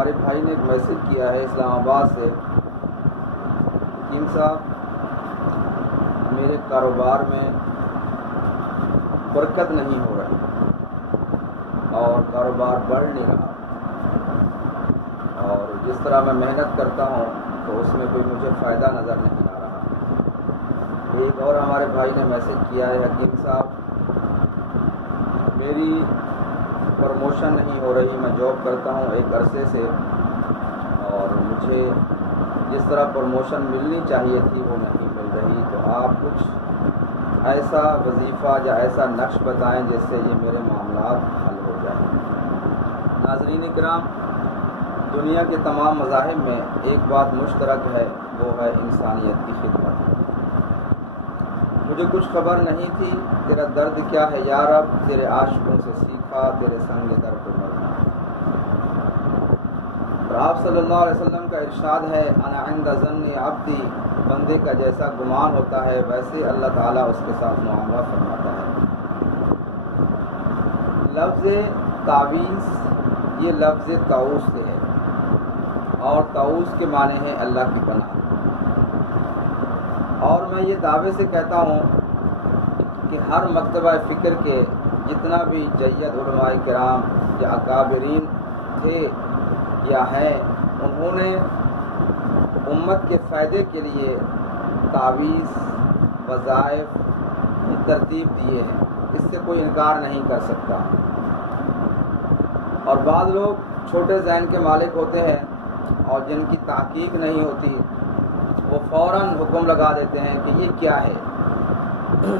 ہمارے بھائی نے ایک میسج کیا ہے اسلام آباد سے، حکیم صاحب میرے کاروبار میں برکت نہیں ہو رہی اور کاروبار بڑھ نہیں رہا، اور جس طرح میں محنت کرتا ہوں تو اس میں کوئی مجھے فائدہ نظر نہیں آ رہا۔ ایک اور ہمارے بھائی نے میسج کیا ہے، حکیم صاحب میری پروموشن نہیں ہو رہی، میں جاب کرتا ہوں ایک عرصے سے اور مجھے جس طرح پروموشن ملنی چاہیے تھی وہ نہیں مل رہی، تو آپ کچھ ایسا وظیفہ یا ایسا نقش بتائیں جس سے یہ میرے معاملات حل ہو جائیں۔ ناظرین کرام، دنیا کے تمام مذاہب میں ایک بات مشترک ہے، وہ ہے انسانیت کی خدمت۔ مجھے کچھ خبر نہیں تھی، تیرا درد کیا ہے یا رب، تیرے عاشقوں سے سیکھا، تیرے سنگ در پہ مرنا۔ اور آپ صلی اللہ علیہ وسلم کا ارشاد ہے، انا عند ظن عبدی، بندے کا جیسا گمان ہوتا ہے ویسے اللہ تعالیٰ اس کے ساتھ معاملہ فرماتا ہے۔ لفظ تعویذ یہ لفظ طاؤس سے ہے، اور طاؤس کے معنی ہے اللہ کی پناہ۔ اور میں یہ دعوے سے کہتا ہوں کہ ہر مکتبہ فکر کے جتنا بھی جید علماء کرام یا اکابرین تھے یا ہیں، انہوں نے امت کے فائدے کے لیے تعویذ وظائف کی ترتیب دیے ہیں، اس سے کوئی انکار نہیں کر سکتا۔ اور بعض لوگ چھوٹے ذہن کے مالک ہوتے ہیں اور جن کی تحقیق نہیں ہوتی، وہ فوراً حکم لگا دیتے ہیں کہ یہ کیا ہے۔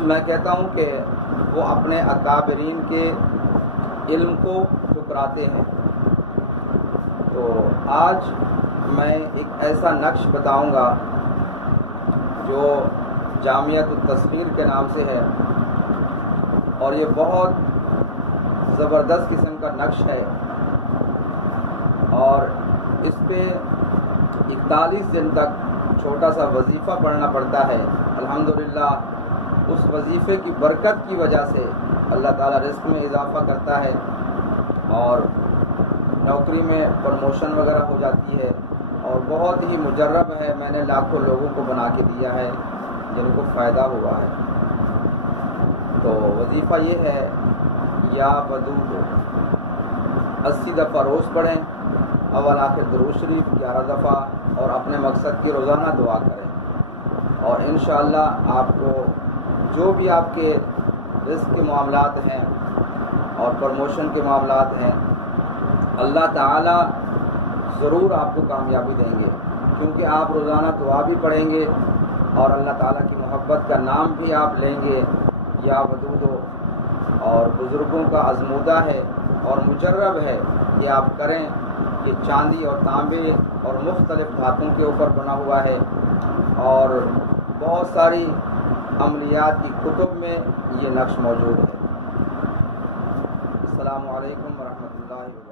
میں کہتا ہوں کہ وہ اپنے اکابرین کے علم کو ٹھکراتے ہیں۔ تو آج میں ایک ایسا نقش بتاؤں گا جو جامعۃ التصویر کے نام سے ہے، اور یہ بہت زبردست قسم کا نقش ہے، اور اس پہ 41 دن تک چھوٹا سا وظیفہ پڑھنا پڑتا ہے۔ الحمدللہ اس وظیفے کی برکت کی وجہ سے اللہ تعالیٰ رزق میں اضافہ کرتا ہے اور نوکری میں پروموشن وغیرہ ہو جاتی ہے، اور بہت ہی مجرب ہے، میں نے لاکھوں لوگوں کو بنا کے دیا ہے جن کو فائدہ ہوا ہے۔ تو وظیفہ یہ ہے، یا ودود 80 دفعہ روز پڑھیں، اول آخر درود شریف 11 دفعہ، اور اپنے مقصد کی روزانہ دعا کریں، اور انشاءاللہ آپ کو جو بھی آپ کے رزق کے معاملات ہیں اور پروموشن کے معاملات ہیں، اللہ تعالیٰ ضرور آپ کو کامیابی دیں گے، کیونکہ آپ روزانہ دعا بھی پڑھیں گے اور اللہ تعالیٰ کی محبت کا نام بھی آپ لیں گے، یا ودود، اور بزرگوں کا آزمودہ ہے اور مجرب ہے کہ آپ کریں۔ یہ چاندی اور تانبے اور مختلف دھاتوں کے اوپر بنا ہوا ہے، اور بہت ساری عملیات کی کتب میں یہ نقش موجود ہے۔ السلام علیکم ورحمۃ اللہ وبرکاتہ۔